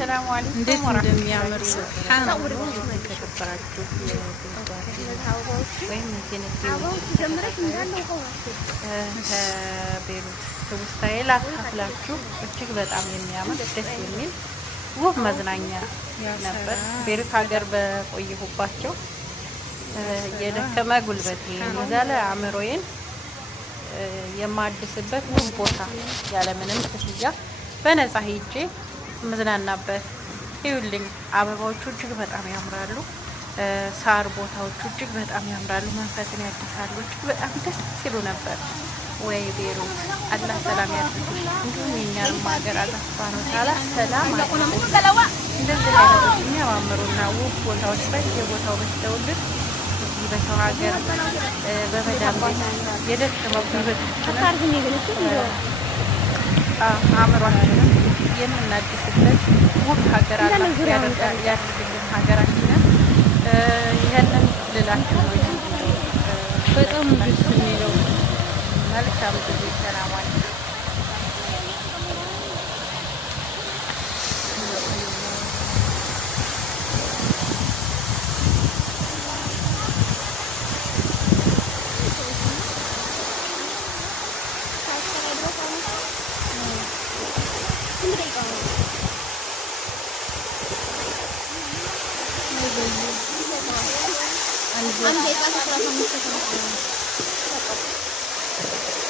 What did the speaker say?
ሰላም አለይኩም ወራህመቱላሂ የተከበራችሁ ወይም ከቤሩት ትውስታዬ ላካፍላችሁ። እጅግ በጣም የሚያምር ደስ የሚል ውብ መዝናኛ ነበር። ቤሩት ሀገር በቆየሁባቸው የደከመ ጉልበቴን የዛለ አእምሮዬን የማድስበት ውብ ቦታ ያለምንም ክፍያ በነፃ ሄጄ መዝናናበት። ይኸውልኝ አበባዎቹ እጅግ በጣም ያምራሉ። ሳር ቦታዎቹ እጅግ በጣም ያምራሉ። መንፈስን ያድሳሉ። እጅግ በጣም ደስ ይሉ ነበር። ወይ ቤሩት አላህ ሰላም ያድርግልኝ። እንዲሁም የኛንም ሀገር አላህ ሱብሃነሁ ወተዓላ ሰላም እንደዚህ አይነት የሚያማምሩና ውብ ቦታዎች በየቦታው በስተውልን እዚህ በሰው ሀገር በመዳም ቤት የደከመ ጉልበታችንን አእምሯችንን የምናድስበት ውብ ሀገር አላህ ያድርግልን ሀገራችንን። ይህንን ልላችሁ ነው። በጣም ደስ የሚለው መልካም ጊዜ። ሰላም አለይኩም። Ang